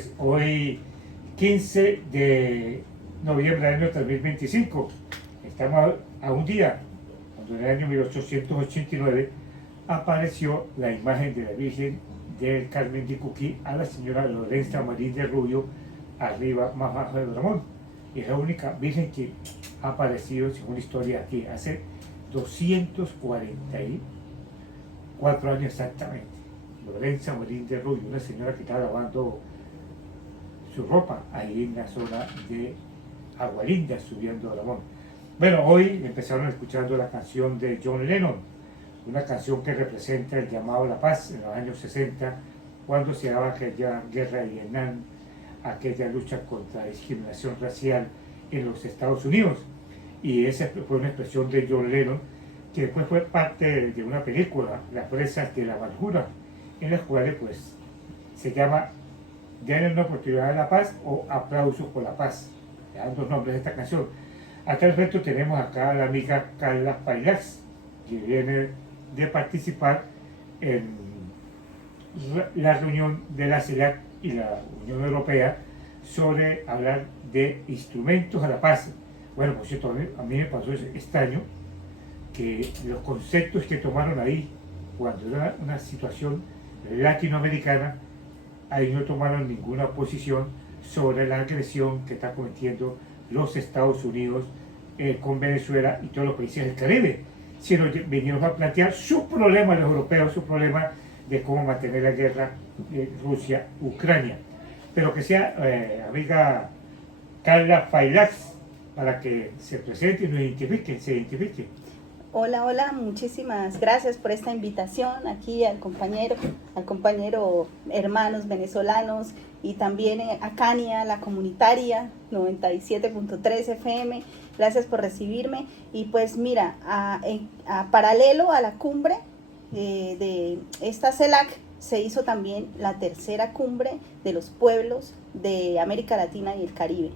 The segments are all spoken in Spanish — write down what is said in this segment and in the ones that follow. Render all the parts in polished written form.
Pues hoy 15 de noviembre del año 2025, estamos a un día, cuando en el año 1889 apareció la imagen de la Virgen del Carmen de Cuquí a la señora Lorenza Marín de Rubio, arriba, más abajo de Ramón. Es la única Virgen que ha aparecido, según la historia, aquí hace 244 años exactamente. Lorenza Marín de Rubio, una señora que estaba lavando su ropa ahí en la zona de Agualinda, subiendo a Ramón. Bueno, hoy empezaron escuchando la canción de John Lennon, una canción que representa el llamado a la paz en los años 60, cuando se daba aquella guerra de Vietnam, aquella lucha contra la discriminación racial en los Estados Unidos. Y esa fue una expresión de John Lennon, que después fue parte de una película, Las Presas de la Amargura, en las cuales pues se llama Denle una oportunidad a la paz o Aplausos por la paz. Le dan dos nombres de esta canción. A tal efecto tenemos acá a la amiga Carla Pailax, que viene de participar en la reunión de la CELAC y la Unión Europea sobre hablar de instrumentos a la paz. Bueno, por cierto, a mí me pasó este año que los conceptos que tomaron ahí, cuando era una situación latinoamericana, ahí no tomaron ninguna posición sobre la agresión que está cometiendo los Estados Unidos con Venezuela y todos los países del Caribe, sino vinieron a plantear su problema, los europeos, su problema de cómo mantener la guerra Rusia-Ucrania. Pero que sea amiga Carla Pailax, para que se presente y nos identifique, se identifique. Hola, hola, muchísimas gracias por esta invitación aquí al compañero hermanos venezolanos y también a Cania, la comunitaria 97.3 FM. Gracias por recibirme. Y pues mira, paralelo a la cumbre de esta CELAC, se hizo también la tercera cumbre de los pueblos de América Latina y el Caribe.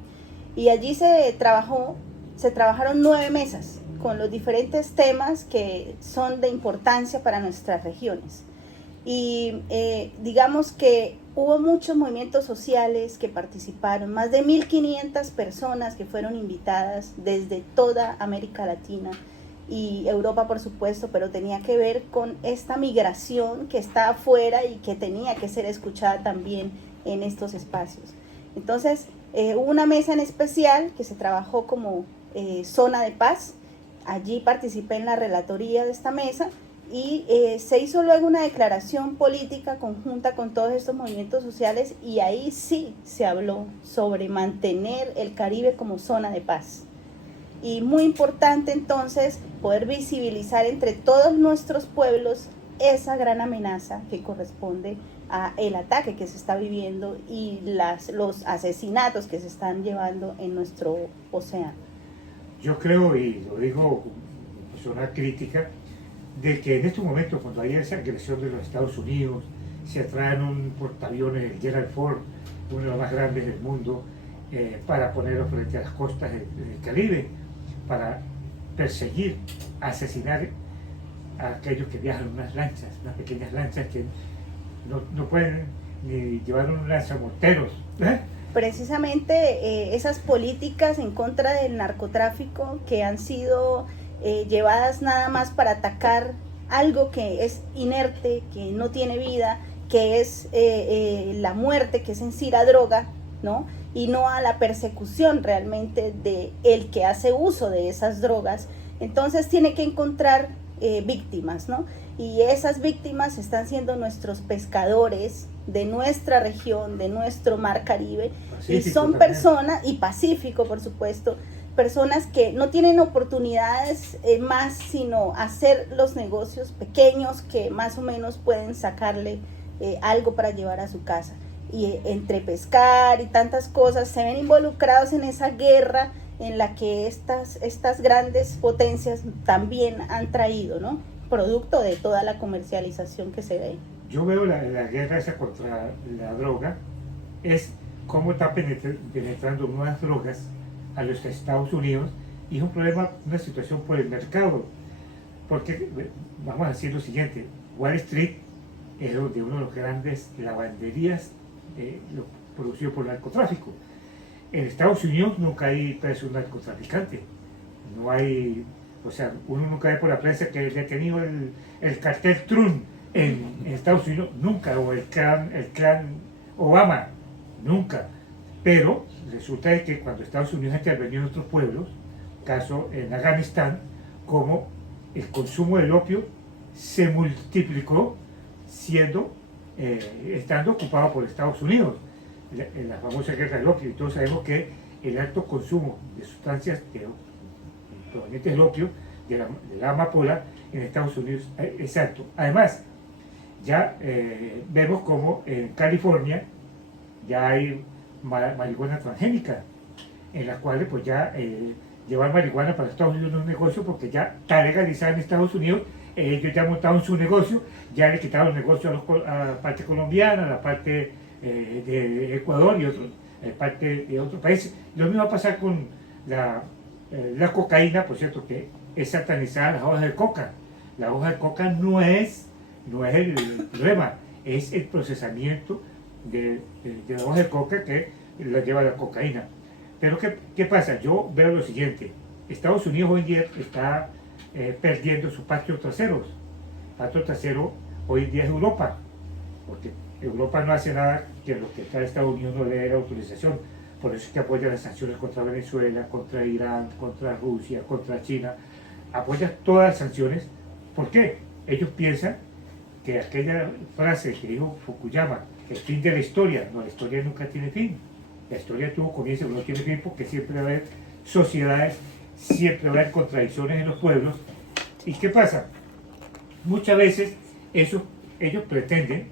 Y allí se trabajaron 9 mesas con los diferentes temas que son de importancia para nuestras regiones. Y digamos que hubo muchos movimientos sociales que participaron, más de 1.500 personas que fueron invitadas desde toda América Latina y Europa, por supuesto, pero tenía que ver con esta migración que está afuera y que tenía que ser escuchada también en estos espacios. Entonces, hubo una mesa en especial que se trabajó como zona de paz. Allí participé en la relatoría de esta mesa y se hizo luego una declaración política conjunta con todos estos movimientos sociales, y ahí sí se habló sobre mantener el Caribe como zona de paz. Y muy importante entonces poder visibilizar entre todos nuestros pueblos esa gran amenaza que corresponde a el ataque que se está viviendo y los asesinatos que se están llevando en nuestro océano. Yo creo, y lo digo con una crítica, de que en estos momentos, cuando hay esa agresión de los Estados Unidos, se traen un portaaviones, el Gerald Ford, uno de los más grandes del mundo, para ponerlo frente a las costas del Caribe, para perseguir, asesinar a aquellos que viajan en unas lanchas, unas pequeñas lanchas que no pueden ni llevar un lanzamorteros. Precisamente esas políticas en contra del narcotráfico que han sido llevadas nada más para atacar algo que es inerte, que no tiene vida, que es la muerte, que es en sí la droga, ¿no? Y no a la persecución realmente de el que hace uso de esas drogas. Entonces tiene que encontrar víctimas, ¿no? Y esas víctimas están siendo nuestros pescadores de nuestra región, de nuestro mar Caribe, Pacífico, y son personas, y Pacífico por supuesto, personas que no tienen oportunidades más sino hacer los negocios pequeños que más o menos pueden sacarle algo para llevar a su casa. Y entre pescar y tantas cosas se ven involucrados en esa guerra en la que estas grandes potencias también han traído, ¿no? Producto de toda la comercialización que se ve. Yo veo la guerra esa contra la droga, es cómo está penetrando nuevas drogas a los Estados Unidos, y es un problema, una situación por el mercado, porque vamos a decir lo siguiente: Wall Street es de uno de los grandes lavanderías producido por el narcotráfico. En Estados Unidos nunca hay preso un narcotraficante. No hay, o sea, uno nunca ve por la prensa que haya tenido el cartel Trump en Estados Unidos, nunca, o el clan Obama, nunca. Pero resulta de que cuando Estados Unidos intervenió en otros pueblos, caso en Afganistán, como el consumo del opio se multiplicó estando ocupado por Estados Unidos, en la famosa guerra del opio. Y todos sabemos que el alto consumo de sustancias provenientes del opio, de la amapola, en Estados Unidos es alto. Además, ya vemos como en California ya hay marihuana transgénica, en las cuales pues ya llevar marihuana para Estados Unidos no es un negocio porque ya está legalizada en Estados Unidos. Ellos ya montaron su negocio, ya le quitaron el negocio a la parte colombiana, a la parte de Ecuador y parte de otros países. Lo mismo va a pasar con la cocaína, por cierto, que es satanizada las hojas de coca. La hoja de coca no es el problema, es el procesamiento de la hoja de coca que la lleva a la cocaína. Pero ¿qué pasa? Yo veo lo siguiente: Estados Unidos hoy en día está perdiendo sus patios traseros. Patio trasero hoy en día es Europa, porque Europa no hace nada que lo que está en Estados Unidos no le dé la autorización. Por eso es que apoya las sanciones contra Venezuela, contra Irán, contra Rusia, contra China. Apoya todas las sanciones. ¿Por qué? Ellos piensan que aquella frase que dijo Fukuyama, el fin de la historia, no, la historia nunca tiene fin. La historia tuvo comienzo, no tiene fin, porque siempre va a haber sociedades, siempre va a haber contradicciones en los pueblos. ¿Y qué pasa? Muchas veces ellos pretenden,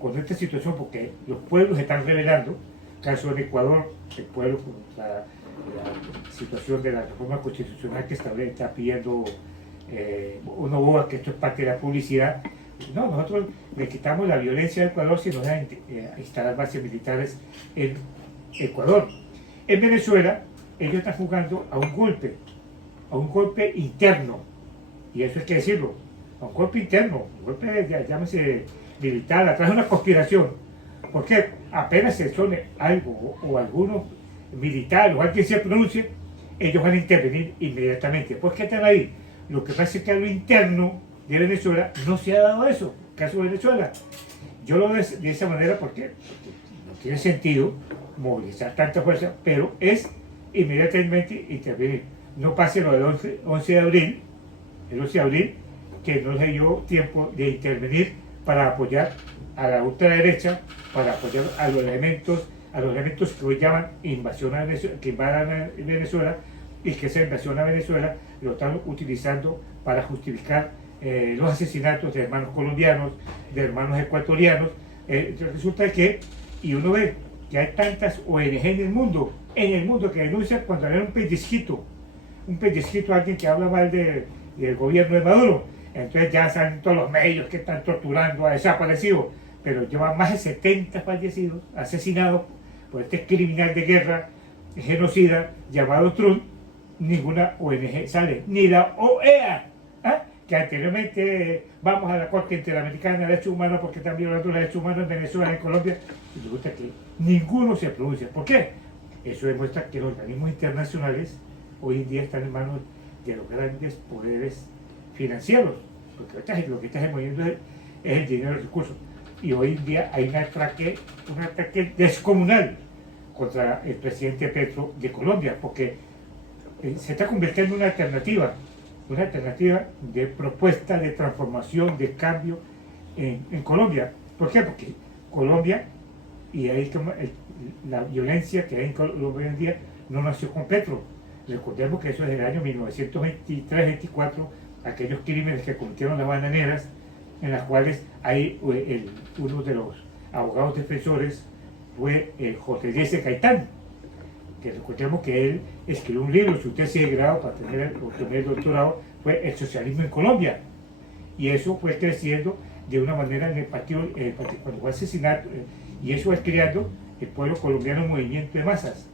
con esta situación, porque los pueblos están rebelando, caso en Ecuador, el pueblo contra la situación de la reforma constitucional que está pidiendo uno boba, que esto es parte de la publicidad. No, nosotros le quitamos la violencia a Ecuador si nos dejan instalar bases militares en Ecuador. En Venezuela, ellos están jugando a un golpe interno, y eso hay que decirlo, a un golpe interno, un golpe, llámese militar, atrás de una conspiración, porque apenas se suene algo o algunos militares o alguien se pronuncie, ellos van a intervenir inmediatamente. ¿Por qué están ahí? Lo que pasa es que a lo interno de Venezuela no se ha dado eso, caso de Venezuela. Yo lo veo de esa manera porque no tiene sentido movilizar tanta fuerza, pero es inmediatamente intervenir. No pase lo del 11 de abril, el 11 de abril, que no les dio tiempo de intervenir para apoyar a la ultraderecha, para apoyar a los elementos que hoy llaman invasión a Venezuela, que invadan a Venezuela, y que esa invasión a Venezuela lo están utilizando para justificar los asesinatos de hermanos colombianos, de hermanos ecuatorianos. Resulta que, y uno ve que hay tantas ONG en el mundo que denuncian cuando hay un pellizquito a alguien que habla mal del gobierno de Maduro. Entonces ya salen todos los medios que están torturando a desaparecidos, pero llevan más de 70 fallecidos, asesinados por este criminal de guerra, genocida, llamado Trump. Ninguna ONG sale, ni la OEA, que anteriormente vamos a la Corte Interamericana de Derechos Humanos porque están violando los derechos humanos en Venezuela, en Colombia, y resulta que ninguno se pronuncia. ¿Por qué? Eso demuestra que los organismos internacionales hoy en día están en manos de los grandes poderes financieros, porque ahorita lo que está moviendo es el dinero y los recursos. Y hoy en día hay un ataque descomunal contra el presidente Petro de Colombia, porque se está convirtiendo en una alternativa de propuesta de transformación, de cambio en Colombia. ¿Por qué? Porque Colombia, y ahí la violencia que hay en Colombia hoy en día, no nació con Petro. Recordemos que eso es del año 1923-24, aquellos crímenes que cometieron las bananeras, en las cuales hay uno de los abogados defensores fue José Yese Gaitán, que recordemos que él escribió un libro, su tesis de grado para obtener el doctorado, fue El socialismo en Colombia, y eso fue creciendo de una manera en el partido cuando fue asesinado, y eso fue creando el pueblo colombiano un movimiento de masas.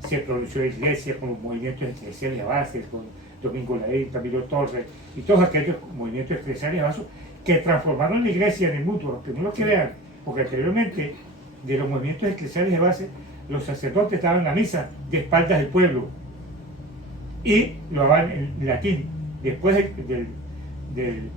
Se pronunció la iglesia con los movimientos eclesiales de base, con Domingo Laín, Camilo Torres y todos aquellos movimientos eclesiales de base que transformaron la iglesia en el mundo, aunque no lo crean, porque anteriormente de los movimientos eclesiales de base, los sacerdotes daban la misa de espaldas del pueblo y lo daban en latín. Después del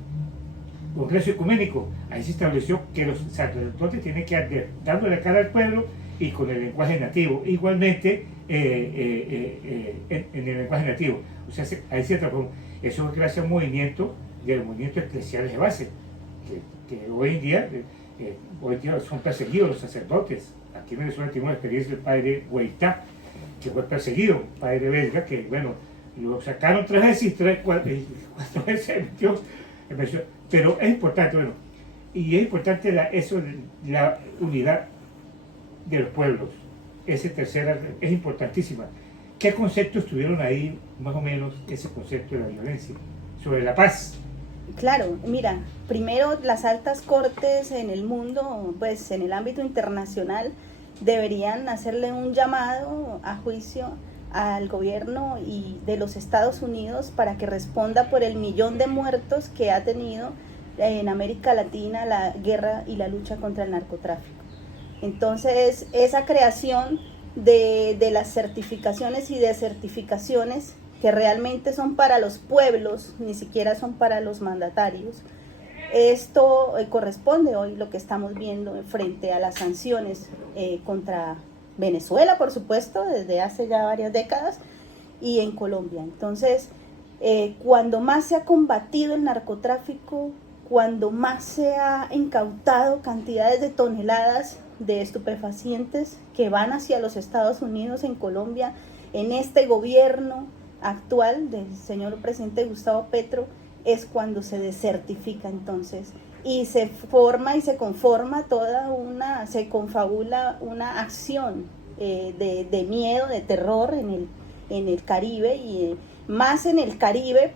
Congreso Ecuménico, ahí se estableció que los sacerdotes tienen que andar dándole la cara al pueblo y con el lenguaje nativo, igualmente en el lenguaje nativo. O sea, ahí se transformó. Eso es gracias a un movimiento de los movimientos eclesiales de base, que hoy en día son perseguidos los sacerdotes. Aquí en Venezuela tenemos una experiencia del padre Hueitá, que fue perseguido, padre belga, que bueno, lo sacaron 3 veces y 4 veces se metió. Pero es importante, bueno, y es importante la unidad de los pueblos. Esa tercera es importantísima. ¿Qué conceptos tuvieron ahí, más o menos, ese concepto de la violencia? Sobre la paz. Claro, mira, primero las altas cortes en el mundo, pues en el ámbito internacional, deberían hacerle un llamado a juicio al gobierno y de los Estados Unidos para que responda por el 1.000.000 de muertos que ha tenido en América Latina la guerra y la lucha contra el narcotráfico. Entonces, esa creación de las certificaciones y desertificaciones que realmente son para los pueblos, ni siquiera son para los mandatarios. Esto corresponde hoy lo que estamos viendo frente a las sanciones contra Venezuela, por supuesto, desde hace ya varias décadas, y en Colombia. Entonces, cuando más se ha combatido el narcotráfico, cuando más se ha incautado cantidades de toneladas de estupefacientes que van hacia los Estados Unidos, en Colombia, en este gobierno actual del señor presidente Gustavo Petro, es cuando se desertifica entonces y se forma y se conforma se confabula una acción de miedo, de terror en el Caribe y más en el Caribe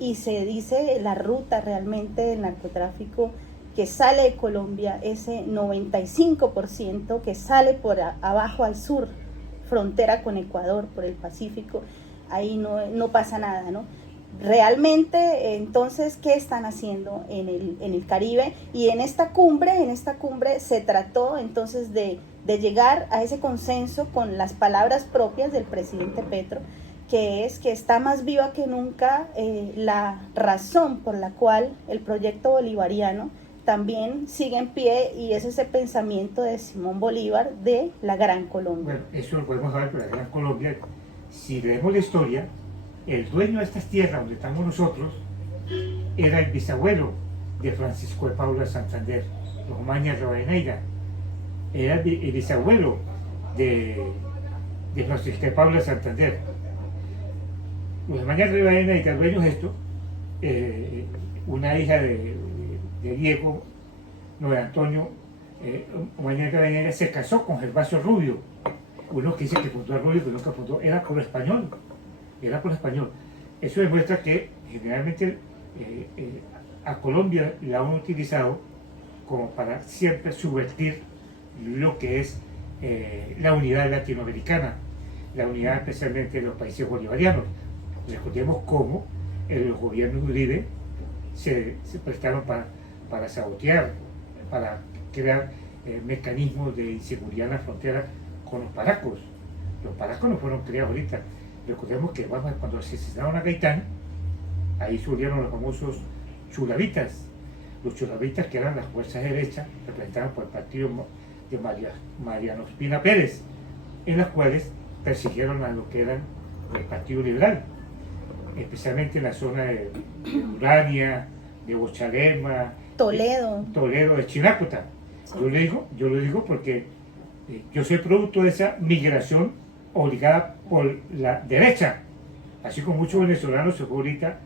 y se dice la ruta realmente del narcotráfico que sale de Colombia, ese 95% que sale por abajo al sur, frontera con Ecuador, por el Pacífico, ahí no pasa nada, ¿no? Realmente, entonces, ¿qué están haciendo en el Caribe? Y en esta cumbre se trató entonces de llegar a ese consenso con las palabras propias del presidente Petro, que es que está más viva que nunca la razón por la cual el proyecto bolivariano también sigue en pie, y es ese pensamiento de Simón Bolívar de la Gran Colombia. Bueno, eso lo podemos hablar con la Gran Colombia. Si leemos la historia, el dueño de estas tierras donde estamos nosotros era el bisabuelo de Francisco de Paula Santander, los Mañas Rivadeneira. Era el bisabuelo de Francisco de Paula Santander. Los Mañas Rivadeneira, dueños de esto, una hija de Diego, no de Antonio, Mañas Rivadeneira, se casó con Gervasio Rubio. Uno que dice que fundó a Rubio, que nunca fundó, era por español. Eso demuestra que generalmente a Colombia la han utilizado como para siempre subvertir lo que es la unidad latinoamericana, la unidad especialmente de los países bolivarianos. Recordemos cómo los gobiernos de Uribe se prestaron para sabotear, para crear mecanismos de inseguridad en la frontera con los paracos. Los paracos no fueron creados ahorita. Recordemos que cuando asesinaron a Gaitán, ahí surgieron los famosos chulavitas. Los chulavitas, que eran las fuerzas derechas, representadas por el partido de Mariano Ospina Pérez, en las cuales persiguieron a lo que eran el Partido Liberal, especialmente en la zona de Urania, de Bochalema, Toledo, de Chinácuta. Sí. Yo lo digo porque yo soy producto de esa migración obligada por la derecha, así como muchos venezolanos se fue ahorita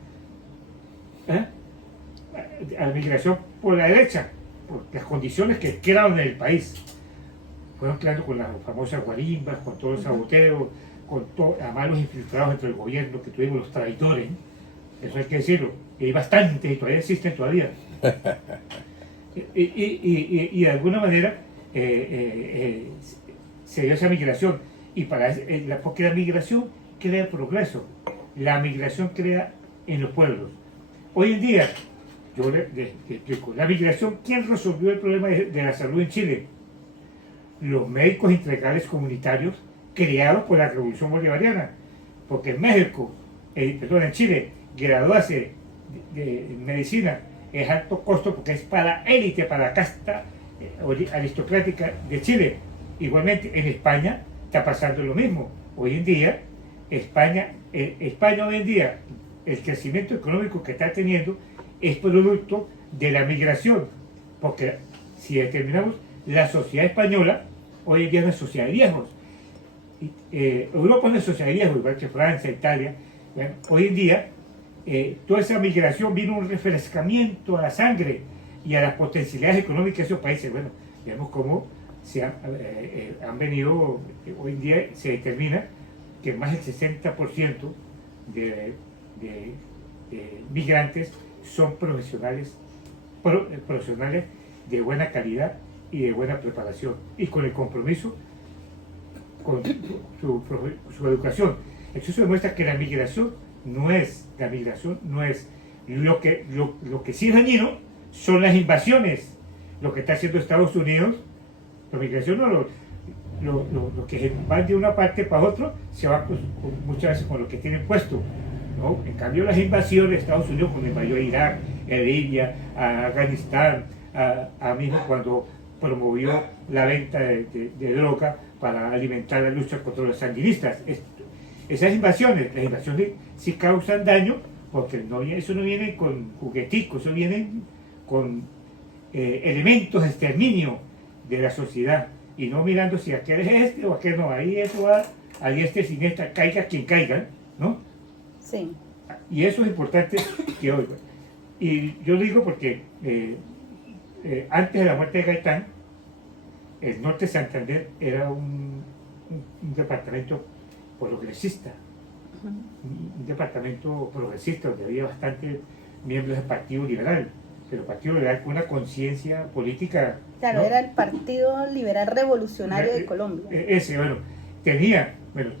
a la migración por la derecha, por las condiciones que quedaron en el país. Fueron creando con las famosas guarimbas, con todos los saboteos, con además los infiltrados dentro del gobierno que tuvimos, los traidores, eso hay que decirlo, y hay bastantes y todavía existen todavía. Y de alguna manera se dio esa migración, y porque la migración crea progreso, la migración crea en los pueblos. Hoy en día, yo le explico, la migración, ¿quién resolvió el problema de la salud en Chile? los médicos integrales comunitarios creados por la Revolución Bolivariana, porque en México, perdón, en Chile, graduarse de medicina es alto costo porque es para élite, para la casta aristocrática de Chile. Igualmente en España está pasando lo mismo. Hoy en día, España hoy en día, el crecimiento económico que está teniendo es producto de la migración, porque si determinamos la sociedad española, hoy en día es una sociedad de viejos. Europa es una sociedad de viejos, igual que Francia, Italia. Bueno, hoy en día, toda esa migración vino un refrescamiento a la sangre y a las potencialidades económicas de esos países. Bueno, vemos cómo han venido, hoy en día se determina que más del 60% de migrantes son profesionales de buena calidad y de buena preparación y con el compromiso con su educación. Eso demuestra que la migración no es lo que sí es dañino son las invasiones. Lo que está haciendo Estados Unidos, la migración no lo que van de una parte para otra se va muchas veces con lo que tienen puesto, ¿no? En cambio las invasiones de Estados Unidos cuando invadió a Irak, a Libia, a Afganistán, a mismo cuando promovió la venta de droga para alimentar la lucha contra los sandinistas. Las invasiones sí causan daño porque eso no viene con jugueticos, eso viene con elementos de exterminio de la sociedad y no mirando si aquel es este o aquel no, ahí eso va, ahí este sin esta, caiga quien caiga, ¿no? Sí. Y eso es importante que hoy. Y yo digo porque antes de la muerte de Gaitán, el norte de Santander era un departamento progresista, un departamento progresista donde había bastantes miembros del Partido Liberal, pero el Partido Liberal con una conciencia política. Claro, ¿no? Era el Partido Liberal Revolucionario de Colombia. Ese,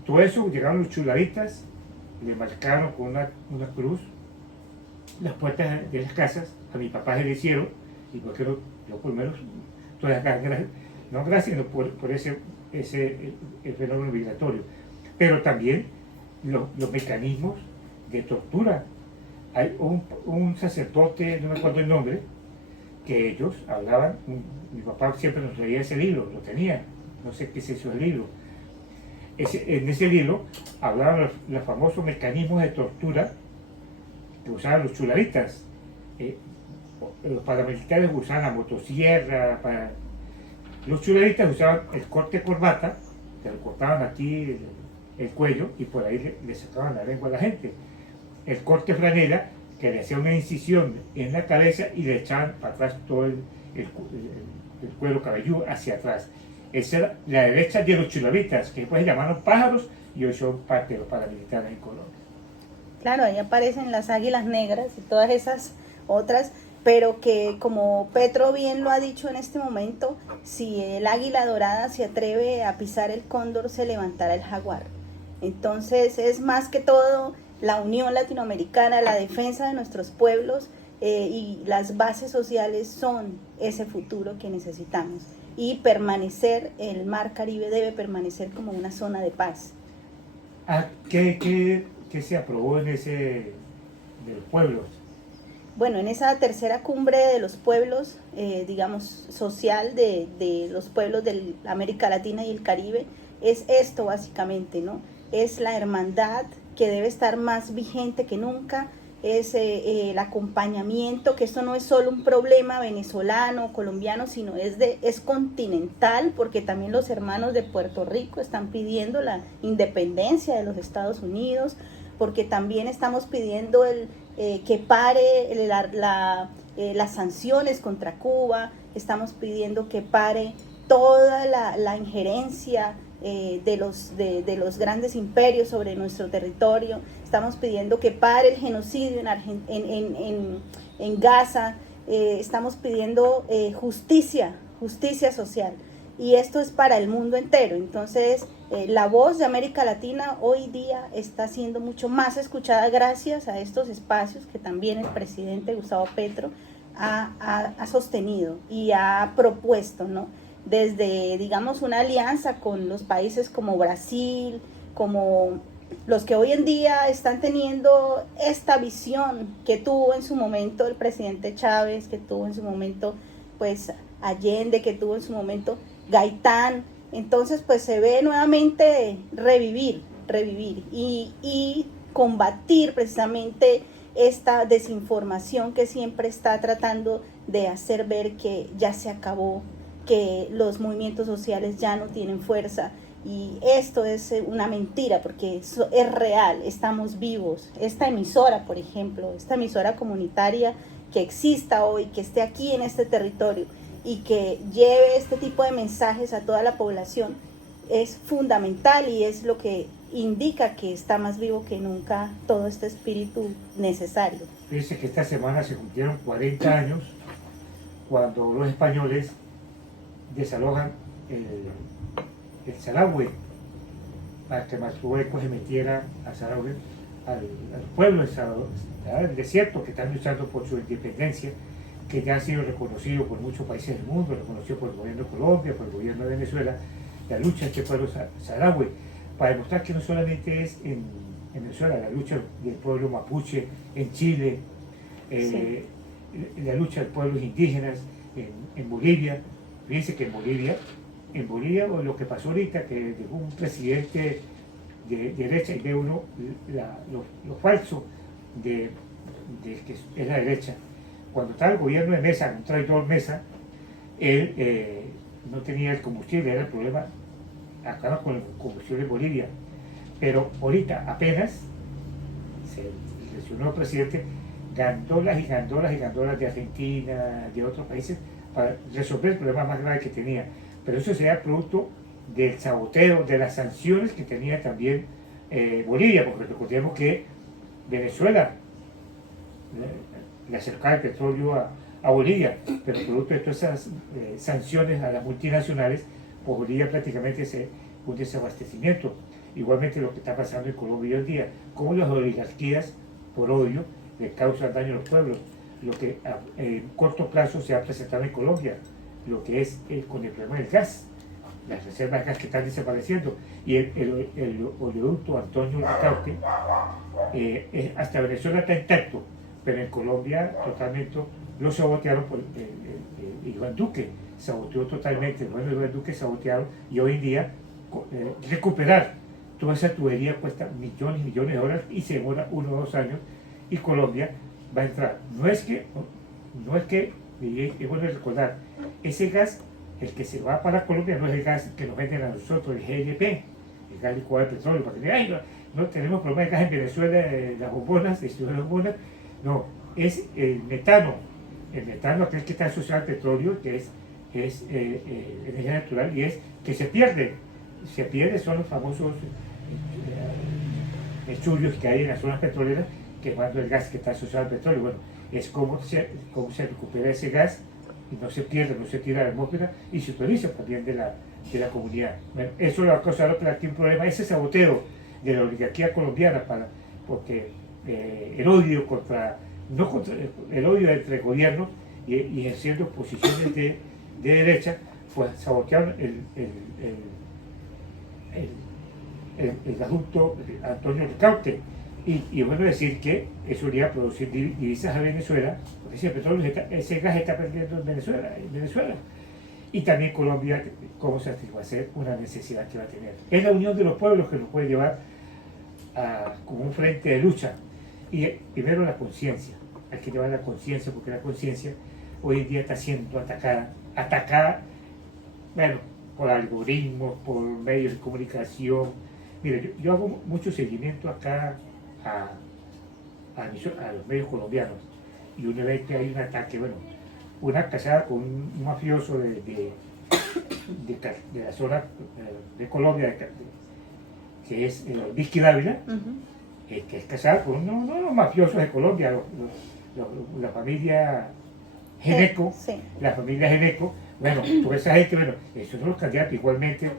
todo eso, llegaron los chuladitas, le marcaron con una cruz las puertas de las casas, a mi papá se le hicieron, y porque yo por lo menos, todas las casas, no gracias, sino por ese el fenómeno migratorio, pero también los mecanismos de tortura. Hay un sacerdote, no me acuerdo el nombre, que ellos hablaban, mi papá siempre nos leía ese libro, lo tenía, no sé qué es eso el libro. En ese libro hablaban los famosos mecanismos de tortura que usaban los chulavitas. Los paramilitares usaban la motosierra, los chulavitas usaban el corte de corbata, que le cortaban aquí el cuello y por ahí le sacaban la lengua a la gente. El corte franela, que le hacía una incisión en la cabeza y le echaban para atrás todo el cuero cabelludo hacia atrás. Esa era la derecha de los chulavitas, que después se llamaron pájaros y hoy son parte de los paramilitares en Colombia. Claro, ahí aparecen las águilas negras y todas esas otras, pero que como Petro bien lo ha dicho en este momento, si el águila dorada se atreve a pisar el cóndor, se levantará el jaguar. Entonces es más que todo la unión latinoamericana, la defensa de nuestros pueblos y las bases sociales son ese futuro que necesitamos. Y el Mar Caribe debe permanecer como una zona de paz. ¿Qué se aprobó en ese de los pueblos? Bueno, en esa tercera cumbre de los pueblos, digamos, social de los pueblos de América Latina y el Caribe, es esto básicamente, ¿no? Es la hermandad que debe estar más vigente que nunca, es el acompañamiento, que esto no es solo un problema venezolano, colombiano, sino es continental, porque también los hermanos de Puerto Rico están pidiendo la independencia de los Estados Unidos, porque también estamos pidiendo que pare las sanciones contra Cuba, estamos pidiendo que pare toda la injerencia de los grandes imperios sobre nuestro territorio, estamos pidiendo que pare el genocidio en Gaza, estamos pidiendo justicia social, y esto es para el mundo entero. Entonces la voz de América Latina hoy día está siendo mucho más escuchada gracias a estos espacios que también el presidente Gustavo Petro ha sostenido y ha propuesto, ¿no? desde, digamos, una alianza con los países como Brasil, como los que hoy en día están teniendo esta visión que tuvo en su momento el presidente Chávez, que tuvo en su momento pues Allende, que tuvo en su momento Gaitán. Entonces pues se ve nuevamente revivir y combatir precisamente esta desinformación que siempre está tratando de hacer ver que ya se acabó, que los movimientos sociales ya no tienen fuerza. Y esto es una mentira porque es real, estamos vivos. Esta emisora, por ejemplo, esta emisora comunitaria que exista hoy, que esté aquí en este territorio y que lleve este tipo de mensajes a toda la población, es fundamental y es lo que indica que está más vivo que nunca todo este espíritu necesario. Fíjense que esta semana se cumplieron 40 años cuando los españoles desalojan el Saragüe, para que Marzueco se metiera a Saragüe, al pueblo del desierto, que están luchando por su independencia, que ya ha sido reconocido por muchos países del mundo, reconocido por el gobierno de Colombia, por el gobierno de Venezuela, la lucha de este pueblo Saragüe, para demostrar que no solamente es en Venezuela, la lucha del pueblo mapuche, en Chile, Sí. la lucha de pueblos indígenas en Bolivia. Fíjense que en Bolivia lo que pasó ahorita, que llegó un presidente de derecha y ve uno lo falso de que es la derecha. Cuando estaba el gobierno de Mesa, un traidor Mesa, él no tenía el combustible, era el problema, acaba con el combustible en Bolivia. Pero ahorita apenas se lesionó el presidente, gandolas y gandolas y gandolas de Argentina, de otros países, para resolver el problema más grave que tenía. Pero eso sería producto del saboteo, de las sanciones que tenía también Bolivia, porque recordemos que Venezuela le acercaba el petróleo a Bolivia, pero producto de todas esas sanciones a las multinacionales, pues Bolivia prácticamente se un desabastecimiento. Igualmente lo que está pasando en Colombia hoy en día, cómo las oligarquías, por odio, le causan daño a los pueblos. Lo que en corto plazo se ha presentado en Colombia, lo que es con el problema del gas, las reservas de gas que están desapareciendo, y el oleoducto Antonio Ricaurte, hasta Venezuela está intacto, pero en Colombia totalmente lo sabotearon por Iván Duque, saboteó totalmente, el gobierno de Iván Duque sabotearon, y hoy en día recuperar toda esa tubería cuesta millones y millones de dólares y se demora 1 o 2 años, y Colombia va a entrar. No es que, es bueno recordar, ese gas, el que se va para Colombia, no es el gas que nos venden a nosotros, el GLP, el gas licuado de petróleo, para que digan, ay, no tenemos problema de gas en Venezuela, las bombonas, no, es el metano, aquel que está asociado al petróleo, que es energía natural, y es que se pierde, son los famosos estudios que hay en las zonas petroleras, quemando el gas que está asociado al petróleo. Bueno, es cómo se recupera ese gas y no se pierde, no se tira a la atmósfera y se utiliza también de la comunidad. Bueno, eso lo ha causado aquí un problema, ese saboteo de la oligarquía colombiana, porque el odio el odio entre gobiernos y ejerciendo posiciones de derecha, pues sabotearon el gasoducto Antonio Ricaurte. Y bueno decir que eso iría a producir divisas a Venezuela, porque ese petróleo, ese gas está perdiendo en Venezuela. Y también Colombia, cómo satisfacer una necesidad que va a tener. Es la unión de los pueblos que nos puede llevar como un frente de lucha. Y primero la conciencia, hay que llevar la conciencia, porque la conciencia hoy en día está siendo atacada, bueno, por algoritmos, por medios de comunicación. Mire, yo hago mucho seguimiento acá a los medios colombianos, y una vez que hay un ataque, bueno, una casada con un mafioso de la zona de Colombia, que es Vicky Dávila, que es casada con unos mafiosos de Colombia, la familia Geneco, Sí. la familia Geneco. Bueno, toda esa gente, bueno, esos son los candidatos. Igualmente,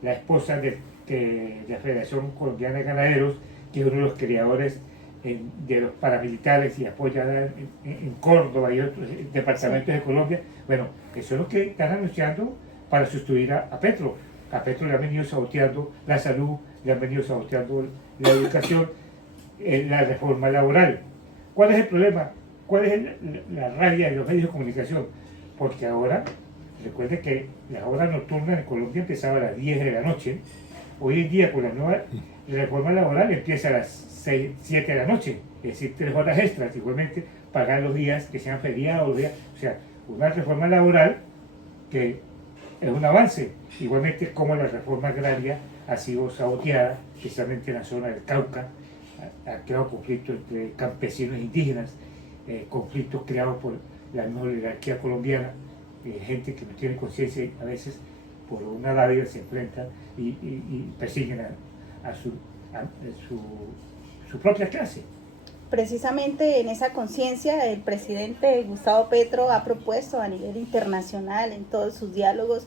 la esposa de la Federación Colombiana de Ganaderos, que es uno de los creadores de los paramilitares y apoya en Córdoba y otros departamentos de Colombia. Bueno, eso es lo que están anunciando para sustituir a Petro. A Petro le han venido saboteando la salud, le han venido saboteando la educación, la reforma laboral. ¿Cuál es el problema? ¿Cuál es la rabia de los medios de comunicación? Porque ahora, recuerde que la hora nocturna en Colombia empezaba a las 10 de la noche. Hoy en día, con la nueva reforma laboral, empieza a las 6, 7 de la noche, es decir, 3 horas extras, igualmente pagar los días que sean feriados, o sea, una reforma laboral que es un avance, igualmente como la reforma agraria ha sido saboteada, especialmente en la zona del Cauca, ha creado conflictos entre campesinos e indígenas, conflictos creados por la misma oligarquía colombiana, gente que no tiene conciencia a veces por una dádiva se enfrentan y persiguen a su propia clase. Precisamente en esa conciencia el presidente Gustavo Petro ha propuesto a nivel internacional en todos sus diálogos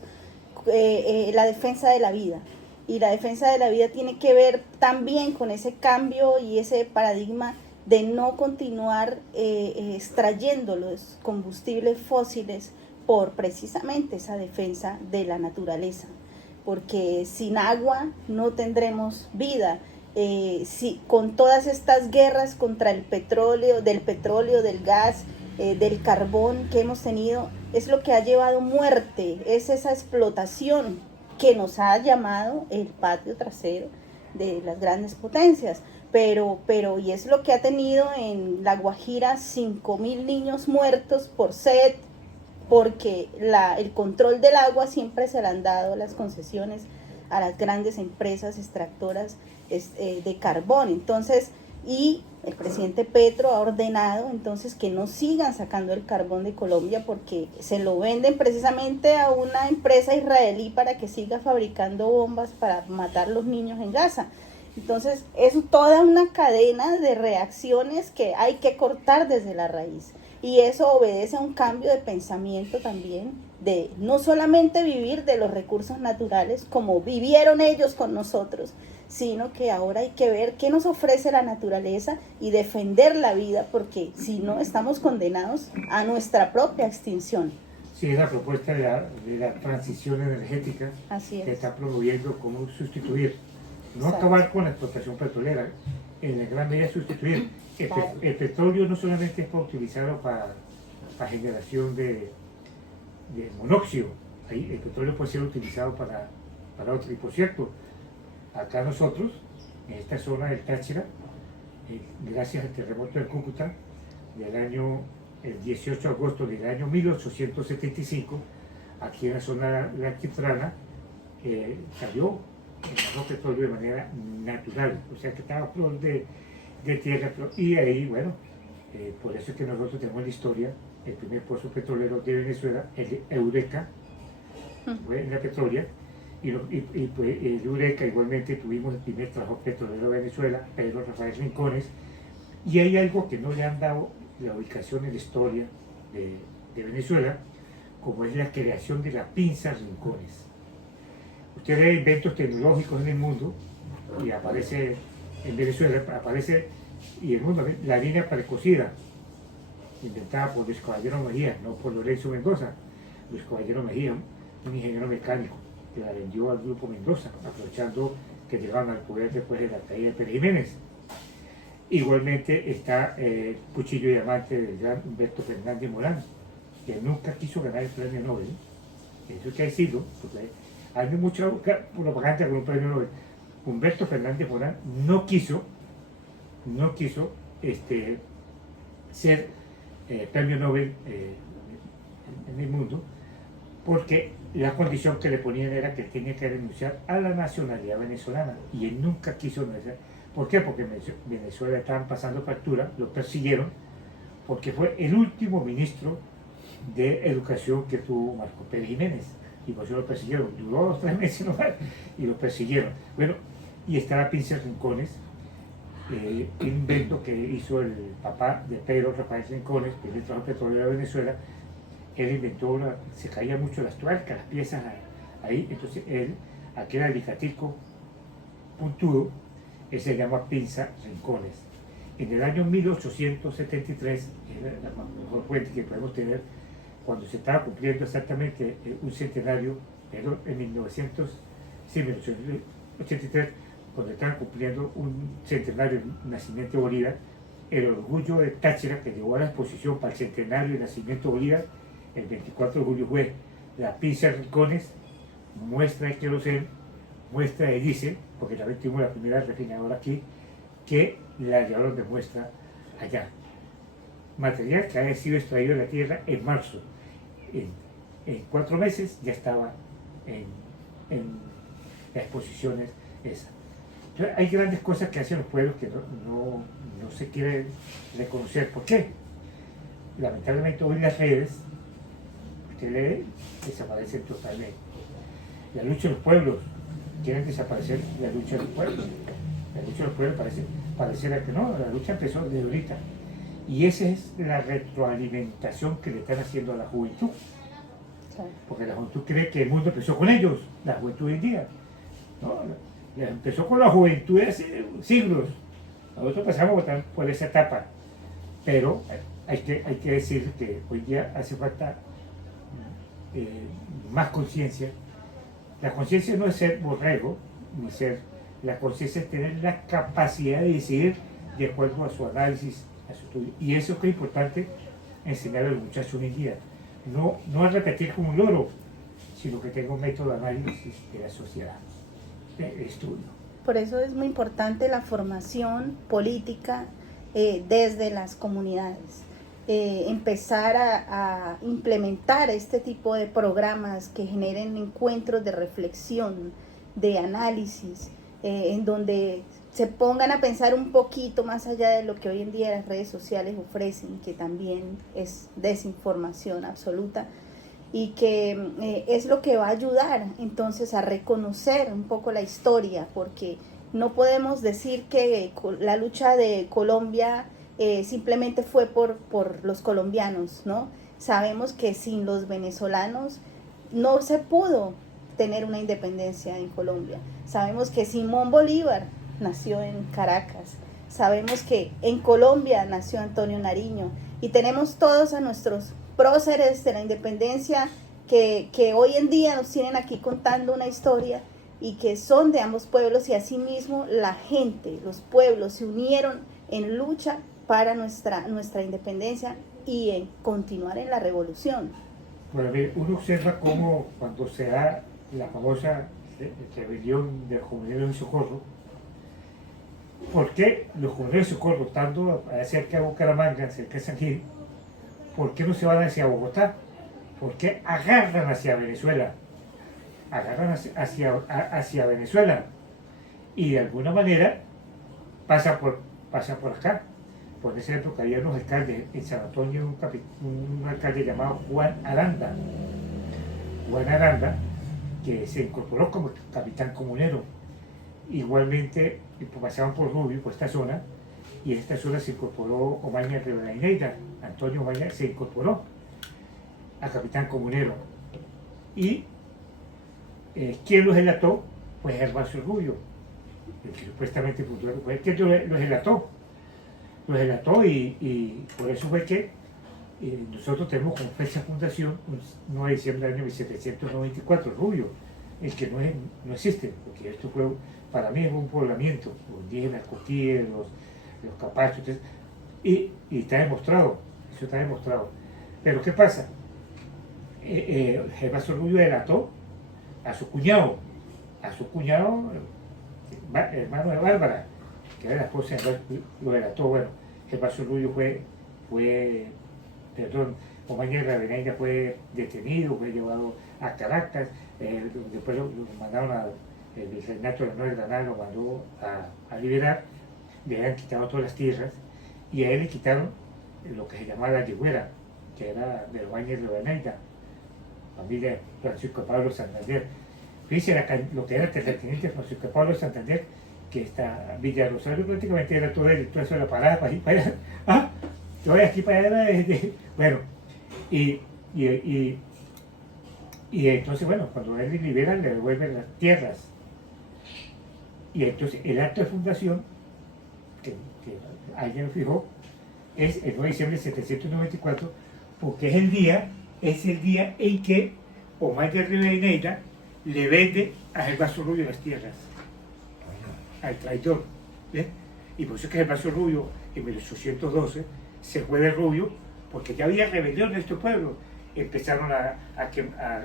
la defensa de la vida. Y la defensa de la vida tiene que ver también con ese cambio y ese paradigma de no continuar extrayendo los combustibles fósiles por precisamente esa defensa de la naturaleza. Porque sin agua no tendremos vida. Con todas estas guerras contra el petróleo, del gas, del carbón que hemos tenido, es lo que ha llevado muerte, es esa explotación que nos ha llamado el patio trasero de las grandes potencias, pero y es lo que ha tenido en La Guajira 5.000 niños muertos por sed, porque el control del agua siempre se le han dado las concesiones a las grandes empresas extractoras de carbón. Entonces, y el presidente Petro ha ordenado entonces que no sigan sacando el carbón de Colombia porque se lo venden precisamente a una empresa israelí para que siga fabricando bombas para matar a los niños en Gaza. Entonces, es toda una cadena de reacciones que hay que cortar desde la raíz. Y eso obedece a un cambio de pensamiento también, de no solamente vivir de los recursos naturales como vivieron ellos con nosotros, sino que ahora hay que ver qué nos ofrece la naturaleza y defender la vida, porque si no estamos condenados a nuestra propia extinción. Sí, es la propuesta de la transición energética que está promoviendo cómo sustituir, no acabar con la explotación petrolera, en gran medida sustituir. El petróleo no solamente es para utilizarlo para generación de monóxido, el petróleo puede ser utilizado para otro. Y por cierto, acá nosotros, en esta zona del Táchira, gracias al terremoto de Cúcuta, el 18 de agosto del año 1875, aquí en la zona de la Altiplana, salió el petróleo de manera natural, o sea que estaba a flor de tierra, y ahí, bueno, por eso es que nosotros tenemos la historia, el primer pozo petrolero de Venezuela, el de Eureka, fue en la Petrolia, y pues, el Eureka igualmente tuvimos el primer trabajo petrolero de Venezuela, Pedro Rafael Rincones, y hay algo que no le han dado la ubicación en la historia de Venezuela, como es la creación de la pinza Rincones. Usted ve inventos tecnológicos en el mundo y aparece en Venezuela, y el mundo, la línea precocida, inventada por Luis Caballero Mejía, no por Lorenzo Mendoza. Luis Caballero Mejía, un ingeniero mecánico, que la vendió al grupo Mendoza, aprovechando que llegaban al poder después de la caída de Pérez Jiménez. Igualmente está el cuchillo y diamante del gran Humberto Fernández Morán, que nunca quiso ganar el premio Nobel. Eso hay que decirlo, porque hay mucha propaganda con un premio Nobel. Humberto Fernández Morán no quiso ser premio Nobel en el mundo, porque la condición que le ponían era que tenía que renunciar a la nacionalidad venezolana, y él nunca quiso renunciar. ¿Por qué? Porque Venezuela estaban pasando factura, lo persiguieron, porque fue el último ministro de educación que tuvo Marco Pérez Jiménez, y por eso lo persiguieron. Duró 2 o 3 meses y lo persiguieron. Bueno, y está la pinza Rincones, un invento que hizo el papá de Pedro Rafael Rincones, que es el trabajo petrolero de Venezuela. Él inventó, se caían mucho las tuercas, las piezas ahí, entonces aquel alicatico puntudo, se llama pinza Rincones. en el año 1873, es la mejor fuente que podemos tener, cuando se estaba cumpliendo exactamente un centenario, en 1883, cuando estaban cumpliendo un centenario del nacimiento de Bolívar, el orgullo de Táchira, que llevó a la exposición para el centenario del nacimiento de Bolívar, el 24 de julio fue la pizza de Rincones, muestra de queroseno, muestra de diésel, porque también tuvimos la primera refinadora aquí, que la llevaron de muestra allá. Material que había sido extraído de la tierra en marzo. En 4 meses ya estaba en las exposiciones esas. Entonces, hay grandes cosas que hacen los pueblos que no se quieren reconocer. ¿Por qué? Lamentablemente hoy las redes, usted lee, desaparecen totalmente. La lucha de los pueblos, quieren desaparecer la lucha de los pueblos. La lucha de los pueblos pareciera que no, la lucha empezó desde ahorita. Y esa es la retroalimentación que le están haciendo a la juventud. Porque la juventud cree que el mundo empezó con ellos, la juventud hoy en día. ¿No? Empezó con la juventud hace siglos. Nosotros pasamos por esa etapa. Pero hay que decir que hoy día hace falta más conciencia. La conciencia no es ser borrego, ni ser. La conciencia es tener la capacidad de decidir de acuerdo a su análisis, a su estudio. Y eso es que es importante enseñar a los muchachos hoy en día. No es repetir como un loro, sino que tenga un método de análisis de la sociedad, de estudio. Por eso es muy importante la formación política desde las comunidades. Empezar a implementar este tipo de programas que generen encuentros de reflexión, de análisis, en donde se pongan a pensar un poquito más allá de lo que hoy en día las redes sociales ofrecen, que también es desinformación absoluta, y que es lo que va a ayudar entonces a reconocer un poco la historia, porque no podemos decir que la lucha de Colombia simplemente fue por los colombianos, ¿no? Sabemos que sin los venezolanos no se pudo tener una independencia en Colombia. Sabemos que Simón Bolívar nació en Caracas. Sabemos que en Colombia nació Antonio Nariño. Y tenemos todos a nuestros próceres de la independencia que hoy en día nos tienen aquí contando una historia y que son de ambos pueblos, y asimismo la gente, los pueblos se unieron en lucha para nuestra independencia y en continuar en la revolución. Bueno, uno observa cómo cuando se da la famosa rebelión de los comuneros de Socorro, ¿por qué los comuneros de Socorro, estando cerca de Bucaramanga, cerca de San Gil, por qué no se van hacia Bogotá? ¿Por qué agarran hacia Venezuela? Agarran hacia Venezuela y de alguna manera pasa por acá. Por esa época había unos alcaldes en San Antonio, un alcalde llamado Juan Aranda, que se incorporó como capitán comunero. Igualmente pasaban por Rubio, por esta zona, y en esta zona se incorporó Omaña Rivadeneira. Antonio Omaña se incorporó a capitán comunero. Y ¿quién los delató? Pues Gervasio Rubio, el que supuestamente fue el que los delató. Los delató y por eso fue que nosotros tenemos como fecha de fundación un 9 de diciembre del año 1794, Rubio, el que no existe, porque esto fue, para mí, un poblamiento, los indígenas coquíes, los capachos, y está demostrado, eso está demostrado. Pero ¿qué pasa? Gervasio Rubio delató a su cuñado, hermano de Bárbara, que era la esposa, lo delató. Bueno, Gervasio Rubio Omaña Rivadeneira fue detenido, fue llevado a Caracas, después lo mandaron el virreinato de la Nueva Granada, lo mandó a liberar, le habían quitado todas las tierras, y a él le quitaron lo que se llamaba la Yegüera, que era de Omaña Rivadeneira, familia de Francisco Pablo Santander. Fíjense lo que era el terrateniente Francisco Pablo Santander, que esta Villa Rosario prácticamente era todo toda eso de la parada para ir para allá. Yo voy aquí para allá. Bueno, y entonces, bueno, cuando él libera, le devuelven las tierras. Y entonces el acto de fundación que alguien lo fijó, es el 9 de diciembre de 794, porque es el día en que Omar de Rivadeneira le vende a Gervaso Rubio las tierras, al traidor. ¿Bien? Y por eso es que Gervaso Rubio en 1812 se fue de Rubio, porque ya había rebelión en este pueblo. Empezaron a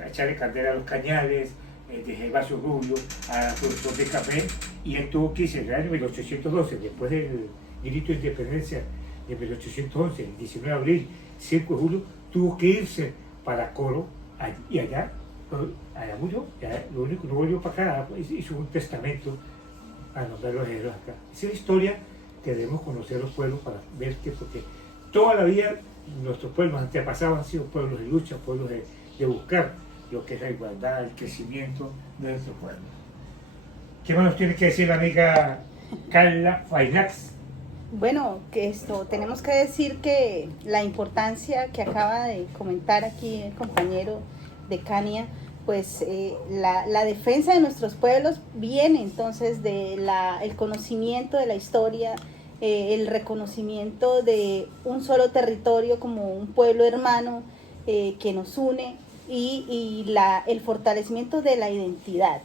echarle candela a los cañales de Gervaso Rubio, a la producción de café, y él tuvo que irse en el año 1812, después del grito de independencia de 1811, el 19 de abril, 5 de julio, tuvo que irse para Coro, y allá murió. Lo único que no volvió para acá, hizo un testamento a nombrar los héroes acá. Esa es la historia que debemos conocer los pueblos para ver que, porque toda la vida nuestros pueblos antepasados han sido pueblos de lucha, pueblos de buscar lo que es la igualdad, el crecimiento de nuestros pueblos. ¿Qué más nos tiene que decir la amiga Carla Fainax? Bueno, que tenemos que decir que la importancia que acaba de comentar aquí el compañero de Cania, pues la defensa de nuestros pueblos viene entonces de el conocimiento de la historia, el reconocimiento de un solo territorio como un pueblo hermano que nos une, y el fortalecimiento de la identidad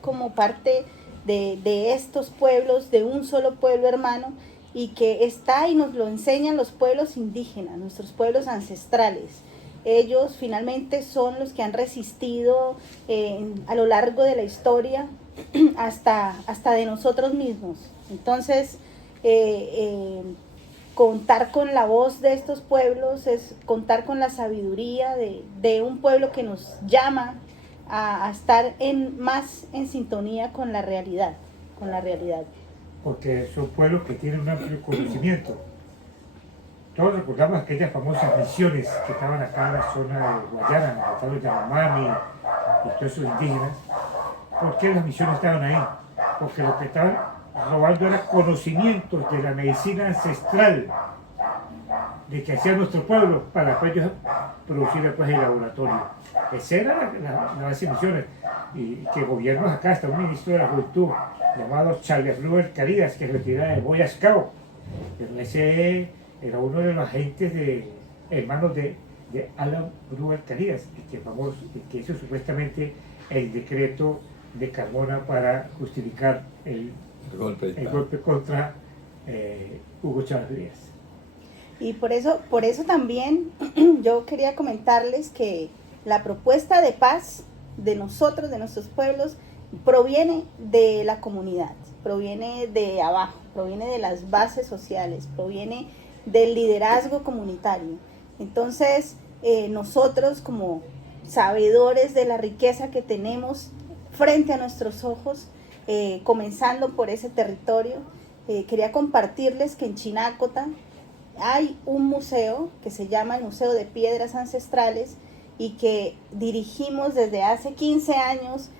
como parte de estos pueblos, de un solo pueblo hermano, y que está y nos lo enseñan los pueblos indígenas, nuestros pueblos ancestrales. Ellos finalmente son los que han resistido a lo largo de la historia hasta de nosotros mismos. Entonces, contar con la voz de estos pueblos es contar con la sabiduría de un pueblo que nos llama a estar más en sintonía con la realidad, Porque son pueblos que tienen un amplio conocimiento. Todos recordamos aquellas famosas misiones que estaban acá en la zona de Guayana, los Yanomami y todos esos indígenas. ¿Por qué las misiones estaban ahí? Porque lo que estaban robando era conocimientos de la medicina ancestral de que hacía nuestro pueblo para después ellos producir después el laboratorio. Esa era la base de misiones. Y que gobiernos acá, hasta un ministro de la Juventud llamado Charles Brewer Carías, que retiraba de Boy Scout. Pero ese era uno de los agentes hermanos de Alan Brewer Carías, que hizo supuestamente el decreto de Carmona para justificar el golpe contra Hugo Chávez Frías. Y por eso también yo quería comentarles que la propuesta de paz de nosotros, de nuestros pueblos, proviene de la comunidad, proviene de abajo, proviene de las bases sociales, proviene del liderazgo comunitario. Entonces, nosotros como sabedores de la riqueza que tenemos frente a nuestros ojos, comenzando por ese territorio, quería compartirles que en Chinacota hay un museo que se llama el Museo de Piedras Ancestrales, y que dirigimos desde hace 15 años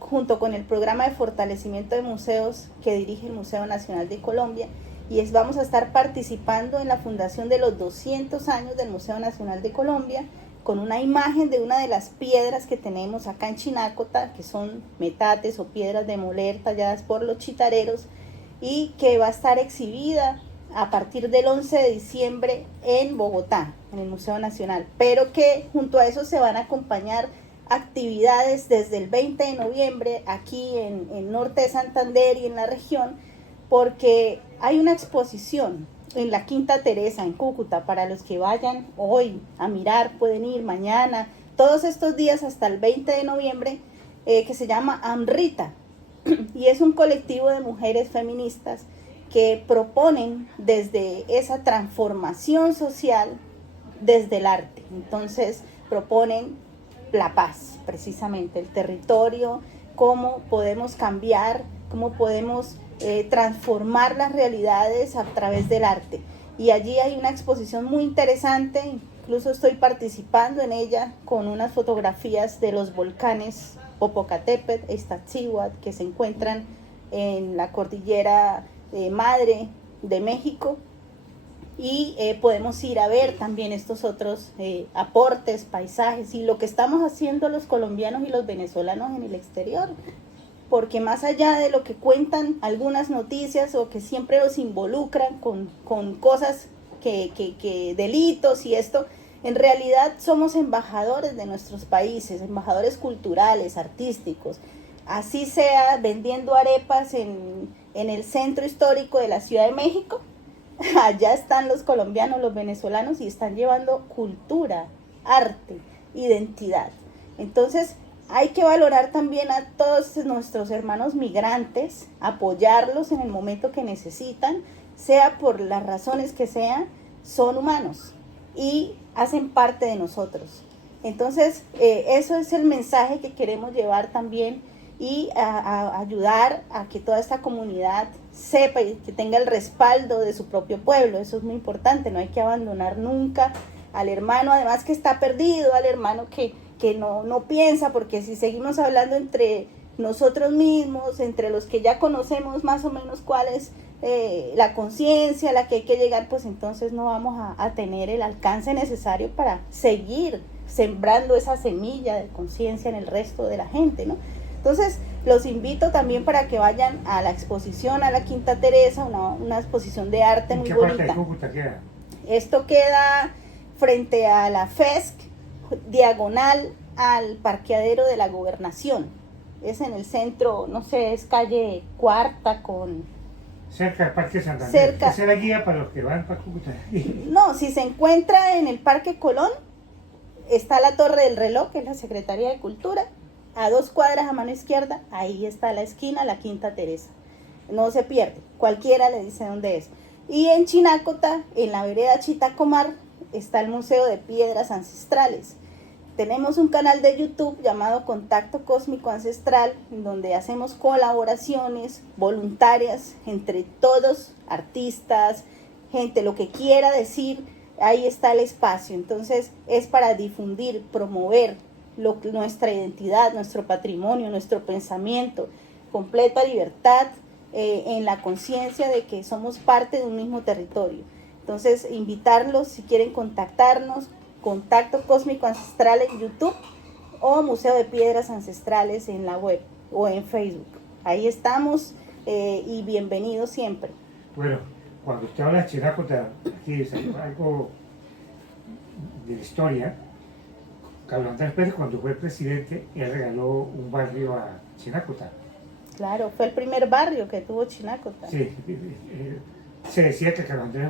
junto con el programa de fortalecimiento de museos que dirige el Museo Nacional de Colombia, y vamos a estar participando en la fundación de los 200 años del Museo Nacional de Colombia, con una imagen de una de las piedras que tenemos acá en Chinacota, que son metates o piedras de moler talladas por los chitareros, y que va a estar exhibida a partir del 11 de diciembre en Bogotá, en el Museo Nacional, pero que junto a eso se van a acompañar actividades desde el 20 de noviembre aquí en Norte de Santander y en la región, porque hay una exposición en la Quinta Teresa, en Cúcuta. Para los que vayan hoy a mirar, pueden ir mañana, todos estos días hasta el 20 de noviembre, que se llama Amrita, y es un colectivo de mujeres feministas que proponen desde esa transformación social, desde el arte. Entonces proponen la paz, precisamente, el territorio, cómo podemos cambiar, cómo podemos transformar las realidades a través del arte. Y allí hay una exposición muy interesante, incluso estoy participando en ella con unas fotografías de los volcanes Popocatépetl e Iztaccíhuatl, que se encuentran en la cordillera madre de México, y podemos ir a ver también estos otros aportes, paisajes y lo que estamos haciendo los colombianos y los venezolanos en el exterior. porque más allá de lo que cuentan algunas noticias o que siempre los involucran con cosas que delitos y esto, en realidad somos embajadores de nuestros países, embajadores culturales, artísticos, así sea vendiendo arepas en el centro histórico de la Ciudad de México. Allá están los colombianos, los venezolanos y están llevando cultura, arte, identidad. Entonces hay que valorar también a todos nuestros hermanos migrantes, apoyarlos en el momento que necesitan, sea por las razones que sean, son humanos y hacen parte de nosotros. Entonces eso es el mensaje que queremos llevar también y a ayudar a que toda esta comunidad sepa y que tenga el respaldo de su propio pueblo. Eso es muy importante, no hay que abandonar nunca al hermano, además que está perdido, al hermano que no piensa, porque si seguimos hablando entre nosotros mismos, entre los que ya conocemos más o menos cuál es la conciencia a la que hay que llegar, pues entonces no vamos a tener el alcance necesario para seguir sembrando esa semilla de conciencia en el resto de la gente, ¿no? Entonces los invito también para que vayan a la exposición a la Quinta Teresa, una exposición de arte muy bonita. ¿En qué parte de Cúcuta queda? Esto queda frente a la FESC, diagonal al parqueadero de la Gobernación. Es en el centro, no sé, es calle Cuarta con... Cerca del Parque Santander. Cerca. Esa es la guía para los que van para Cúcuta. No, si se encuentra en el Parque Colón, está la Torre del Reloj, que es la Secretaría de Cultura. A 2 cuadras a mano izquierda, ahí está la esquina, la Quinta Teresa. No se pierde, cualquiera le dice dónde es. Y en Chinácota, en la vereda Chitacomar, está el Museo de Piedras Ancestrales. Tenemos un canal de YouTube llamado Contacto Cósmico Ancestral, donde hacemos colaboraciones voluntarias entre todos, artistas, gente, lo que quiera decir, ahí está el espacio. Entonces es para difundir, promover nuestra identidad, nuestro patrimonio, nuestro pensamiento, completa libertad en la conciencia de que somos parte de un mismo territorio. Entonces, invitarlos, si quieren contactarnos, Contacto Cósmico Ancestral en YouTube o Museo de Piedras Ancestrales en la web o en Facebook. Ahí estamos y bienvenidos siempre. Bueno, cuando usted habla de Chinácota, aquí es algo de la historia. Carlos Andrés Pérez, cuando fue presidente, él regaló un barrio a Chinácota. Claro, fue el primer barrio que tuvo Chinácota. Sí, se decía que Carlos Andrés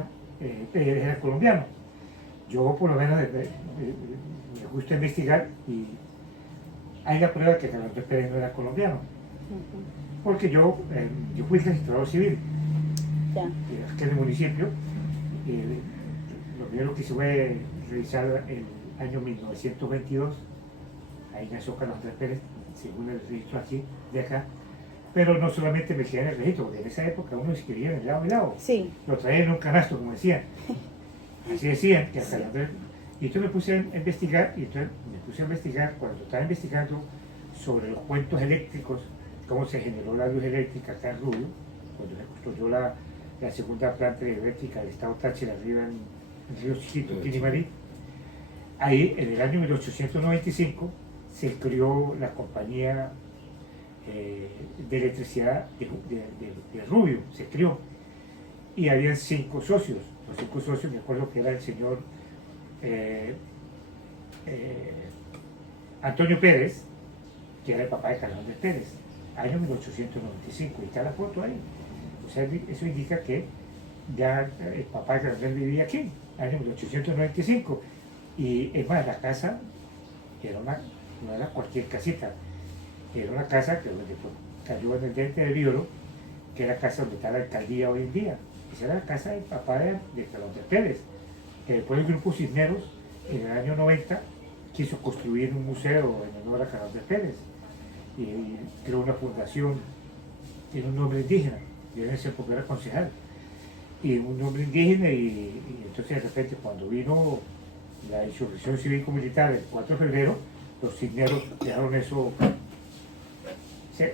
Pérez era colombiano. Yo por lo menos me gusta investigar y hay la prueba que Carlos Andrés Pérez no era colombiano. Porque yo fui registrador civil. Ya. Aquí en el municipio. Lo primero que hice fue revisar el año 1922, ahí nació Carlos Andrés Pérez, según el registro aquí, de acá, pero no solamente me quedé en el registro, porque en esa época uno escribía en el lado y lado, sí. Lo traían en un canasto, como decían, así decían, que Carlos Andrés, y entonces me puse a investigar, cuando estaba investigando sobre los puentes eléctricos, cómo se generó la luz eléctrica acá en Rubio, cuando se construyó la segunda planta eléctrica del estado Táchira, arriba en Río Chiquito, Quinimarí. Ahí, en el año 1895, se creó la compañía de electricidad de Rubio, se creó. Y habían 5 socios. Los 5 socios, me acuerdo que era el señor Antonio Pérez, que era el papá de Carlos Andrés Pérez, año 1895, y está la foto ahí. O sea, eso indica que ya el papá de Carlos Andrés vivía aquí, año 1895. Y es más, la casa no era cualquier casita, era una casa que donde cayó en el diente del Bíoro, que era la casa donde está la alcaldía hoy en día. Esa era la casa del papá de Carlos Andrés Pérez, que después el grupo Cisneros, en el año 90, quiso construir un museo en honor a Carlos Andrés Pérez, y creó una fundación, tiene un nombre indígena, y en esa época era concejal, y un nombre indígena, y entonces de repente cuando vino la insurrección cívico-militar el 4 de febrero, los Cisneros dejaron eso,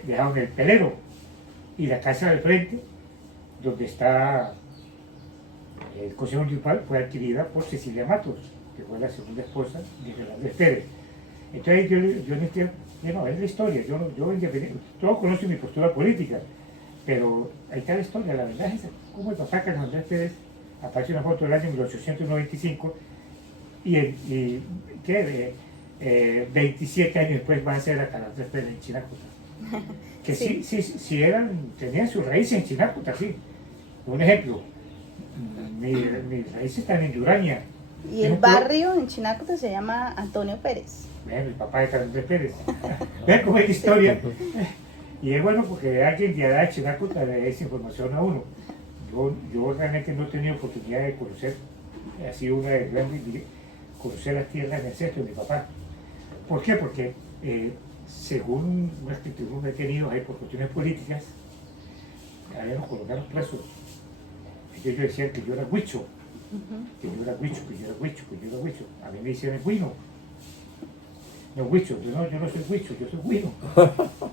dejaron el pelero, y la casa del frente, donde está el Consejo Municipal, fue adquirida por Cecilia Matos, que fue la segunda esposa de Carlos Andrés Pérez. Entonces yo en este, no, es la historia, yo independiente, todos conocen mi postura política, pero ahí está la historia, la verdad es como el papá Carlos Andrés Pérez aparece una foto del año 1895 y ¿qué? 27 años después va a ser la Carlos Andrés Pérez en Chinacuta. Que sí tenían sus raíces en Chinacuta, sí. Un ejemplo, mis raíces están en Yuraña. Y el barrio en Chinacuta se llama Antonio Pérez. Bueno, el papá de Carlos Andrés Pérez. Vean cómo es la historia. Y es bueno porque alguien de allá de Chinacuta le da esa información a uno. Yo realmente no he tenido oportunidad de conocer, ha sido una de las grandes, conocer las tierras de ancestros de mi papá. ¿Por qué? Porque según una escritura que he tenido ahí por cuestiones políticas, habían los colombianos presos. Ellos decían que yo era huicho, que yo era huicho, que yo era huicho, que yo era huicho. A mí me decían el huino. No, huicho, yo no soy huicho, yo soy huino.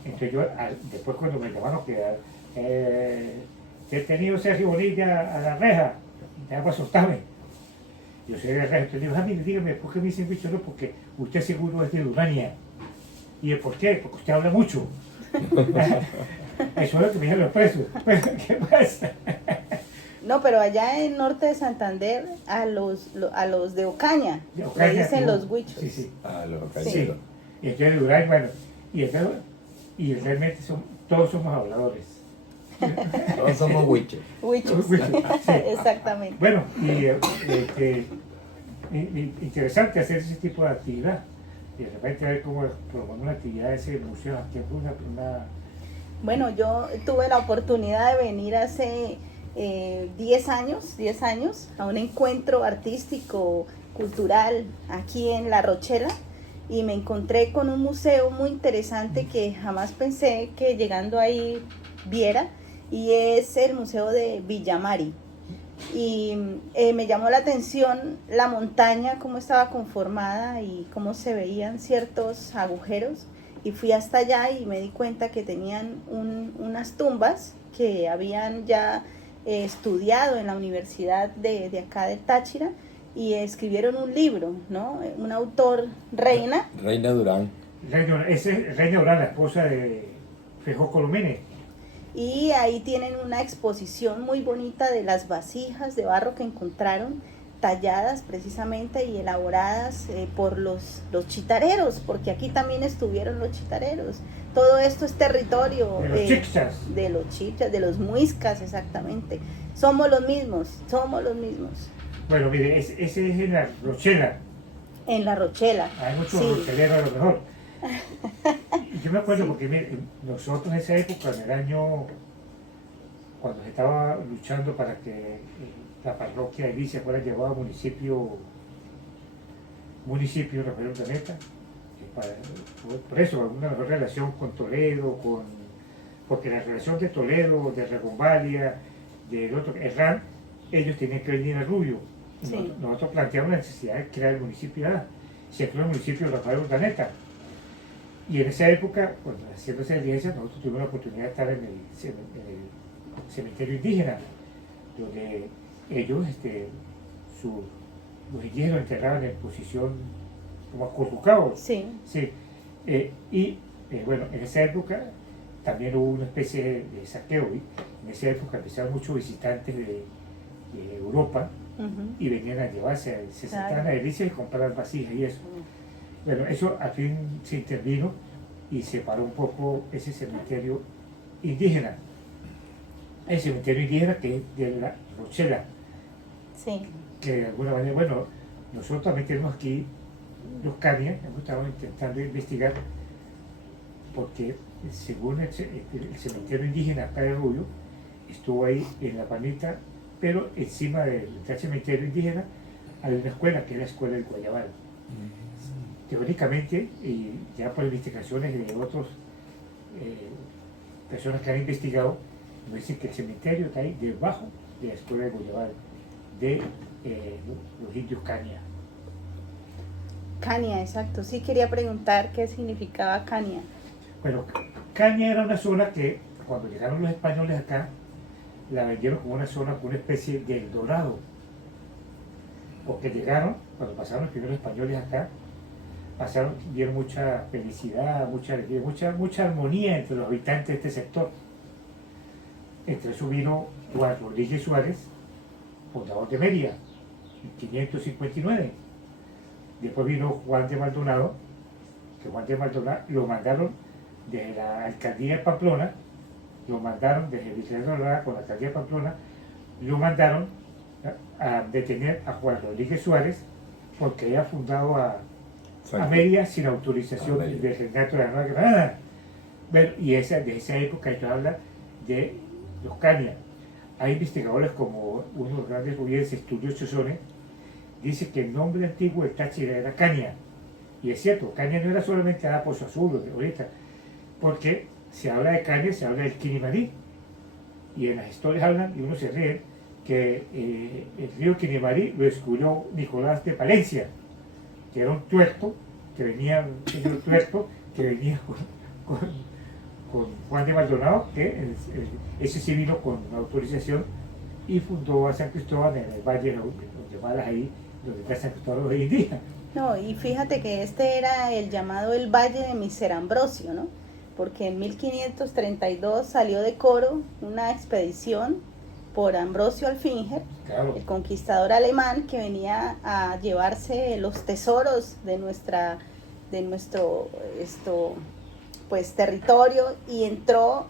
Entonces yo, después cuando me llamaron que he tenido Sergio Bonilla a la reja, ya para soltarme. Yo soy de la reja, entonces le digo, mire, dígame, ¿por qué me dicen huicho? No, porque usted seguro es de Urania. ¿Y el por qué? Porque usted habla mucho. Eso es lo que me dijeron los presos. ¿Qué pasa? No, pero allá en norte de Santander, a los de Ocaña, le dicen los huichos. Sí, sí. Ah, los Sí. ocañeros. Y entonces Durán, bueno, y realmente todos somos habladores. Todos somos huiches. Huichos, Sí. exactamente. Bueno, interesante hacer ese tipo de actividad. Y de repente ver cómo promovemos una actividad de ese museo. Aquí fue una... Bueno, yo tuve la oportunidad de venir hace 10 años a un encuentro artístico, cultural aquí en La Rochela y me encontré con un museo muy interesante que jamás pensé que llegando ahí viera y es el Museo de Villamari. Y me llamó la atención la montaña, cómo estaba conformada y cómo se veían ciertos agujeros. Y fui hasta allá y me di cuenta que tenían unas tumbas que habían ya estudiado en la universidad de acá de Táchira y escribieron un libro, ¿no? Un autor, Reina. Reina Durán. Esa es Reina Durán, la esposa de Fejó Colomene. Y ahí tienen una exposición muy bonita de las vasijas de barro que encontraron, talladas precisamente y elaboradas por los chitareros, porque aquí también estuvieron los chitareros. Todo esto es territorio De los chichas. de los chichas, de los muiscas, exactamente. Somos los mismos. Bueno, mire, ese es en La Rochela. En La Rochela. Hay muchos sí. rocheleros a lo mejor. Yo me acuerdo porque mire, nosotros en esa época, en el año, cuando se estaba luchando para que la parroquia de Ilicia fuera llevada a municipio Rafael Urdaneta, por eso, una mejor relación con Toledo, porque la relación de Toledo, de Regumbalia, del otro, Herrán, ellos tenían que venir a Rubio. Sí. Nosotros planteamos la necesidad de crear el municipio A, se creó el municipio Rafael Urdaneta. Y en esa época, cuando haciendo esa diligencia, nosotros tuvimos la oportunidad de estar en el cementerio indígena, donde ellos, los indígenas enterraban en posición como acurrucados. Sí. Sí. Bueno, en esa época también hubo una especie de saqueo. En esa época empezaron muchos visitantes de Europa y venían a llevarse, se sentaban a la delicia y compraban vasijas y eso. Bueno, eso al fin se intervino y separó un poco ese cementerio indígena. El cementerio indígena que es de La Rochela. Sí. Que de alguna manera, bueno, nosotros también tenemos aquí los Cania, hemos estado intentando investigar, porque según el cementerio indígena acá de Rubio, estuvo ahí en La Panita, pero encima del cementerio indígena hay una escuela que es la escuela del Guayabal. Teóricamente, y ya por investigaciones de otras personas que han investigado, nos dicen que el cementerio está ahí debajo de la escuela del Guayabal, de los indios Cania. Cania, exacto. Sí quería preguntar qué significaba Cania. Bueno, Caña era una zona que cuando llegaron los españoles acá, la vendieron como una zona, como una especie de Eldorado. Porque llegaron, cuando pasaron los primeros españoles acá, vieron mucha felicidad, mucha alegría, mucha armonía entre los habitantes de este sector. Entre eso vino Juan Rodríguez Suárez, fundador de Mérida, en 559. Después vino Juan de Maldonado, que Juan de Maldonado lo mandaron desde la alcaldía de Pamplona, lo mandaron desde Vicente con la alcaldía de Pamplona, lo mandaron a detener a Juan Rodríguez Suárez porque había fundado a Mérida sin autorización del Reinato de la Nueva Granada. Bueno, y de esa época esto habla de los Cañas. Hay investigadores como uno de los grandes gobiernos, Tulio Chosone, dice que el nombre antiguo del Táchira era Caña. Y es cierto, Caña no era solamente Pozo Azul ahorita, porque se habla de Caña, se habla del Quinimarí. Y en las historias hablan, y uno se ríe, que el río Quinimarí lo descubrió Nicolás de Palencia, que era un tuerto, que venía con Juan de Maldonado, que ese sí vino con autorización y fundó a San Cristóbal en el valle donde Malas ahí, donde está San Cristóbal hoy en día. No, y fíjate que este era el llamado el Valle de Miser Ambrosio, ¿no? Porque en 1532 salió de Coro una expedición por Ambrosio Alfinger, Claro. el conquistador alemán que venía a llevarse los tesoros de nuestro pues territorio, y entró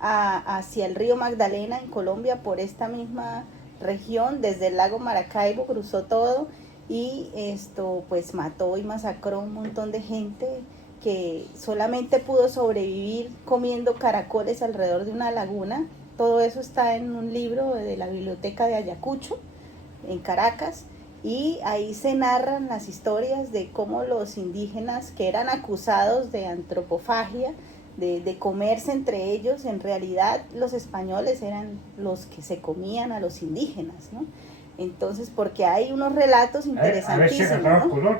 hacia el río Magdalena en Colombia por esta misma región, desde el lago Maracaibo cruzó todo y pues mató y masacró un montón de gente que solamente pudo sobrevivir comiendo caracoles alrededor de una laguna. Todo eso está en un libro de la biblioteca de Ayacucho, en Caracas, y ahí se narran las historias de cómo los indígenas que eran acusados de antropofagia, de comerse entre ellos, en realidad los españoles eran los que se comían a los indígenas, ¿no? Entonces, porque hay unos relatos interesantísimos, ¿no?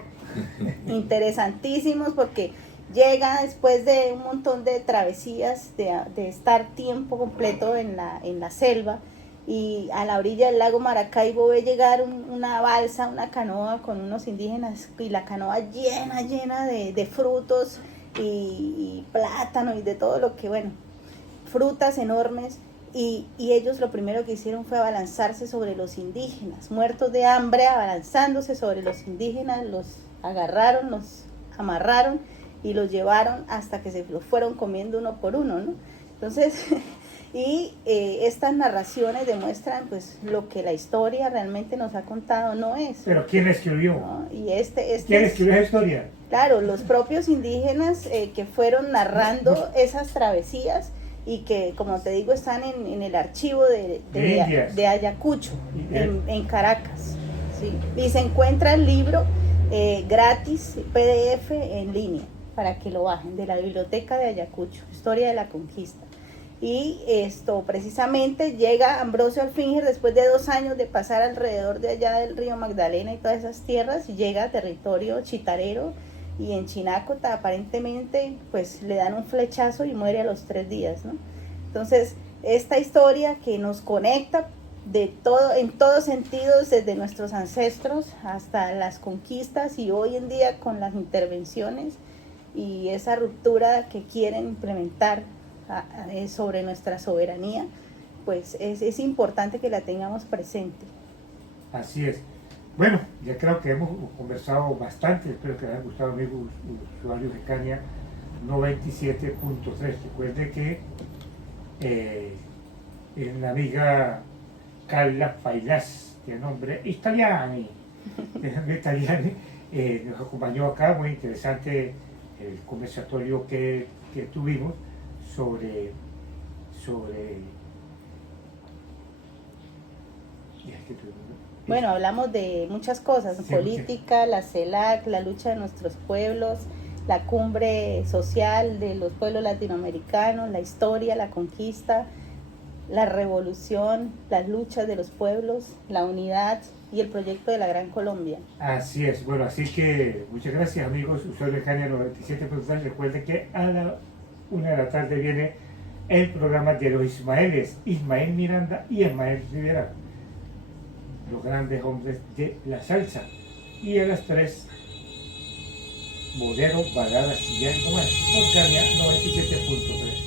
Interesantísimos, porque llega después de un montón de travesías, de estar tiempo completo en la selva, y a la orilla del lago Maracaibo ve llegar una balsa, una canoa con unos indígenas, y la canoa llena de frutos y plátano y de todo lo que, bueno, frutas enormes, y ellos lo primero que hicieron fue abalanzarse sobre los indígenas, muertos de hambre, abalanzándose sobre los indígenas, los agarraron, los amarraron y los llevaron hasta que se los fueron comiendo uno por uno, ¿no? Entonces, y estas narraciones demuestran pues lo que la historia realmente nos ha contado no es. Pero ¿quién la escribió? ¿No? Y ¿Quién escribió esa historia? Claro, los propios indígenas que fueron narrando esas travesías y que, como te digo, están en el archivo de Ayacucho, en Caracas. ¿Sí? Y se encuentra el libro gratis, PDF en línea, para que lo bajen, de la biblioteca de Ayacucho, Historia de la Conquista. Y precisamente llega Ambrosio Alfinger después de 2 años de pasar alrededor de allá del río Magdalena y todas esas tierras, y llega a territorio chitarero, y en Chinácota aparentemente pues le dan un flechazo y muere a los 3 días, ¿no? Entonces, esta historia que nos conecta en todos sentidos, desde nuestros ancestros hasta las conquistas, y hoy en día con las intervenciones y esa ruptura que quieren implementar sobre nuestra soberanía, pues es importante que la tengamos presente. Así es. Bueno, ya creo que hemos conversado bastante, espero que les haya gustado, amigos usuarios de Caña 97.3. Recuerde que la amiga Carla Failás, de nombre italiano, nos acompañó acá. Muy interesante el conversatorio que tuvimos sobre bueno, hablamos de muchas cosas, sí, política, sí. La CELAC, la lucha de nuestros pueblos, la cumbre social de los pueblos latinoamericanos, la historia, la conquista, la revolución, las luchas de los pueblos, la unidad y el proyecto de la Gran Colombia. Así es. Bueno, así que muchas gracias, amigos usuarios de Caña 97.3. Recuerden que a la 1 de la tarde viene el programa de los Ismaeles, Ismael Miranda y Ismael Rivera, los grandes hombres de la salsa. Y a las 3 Modelo, Balada, Chillán, nomás. Organia 97.3.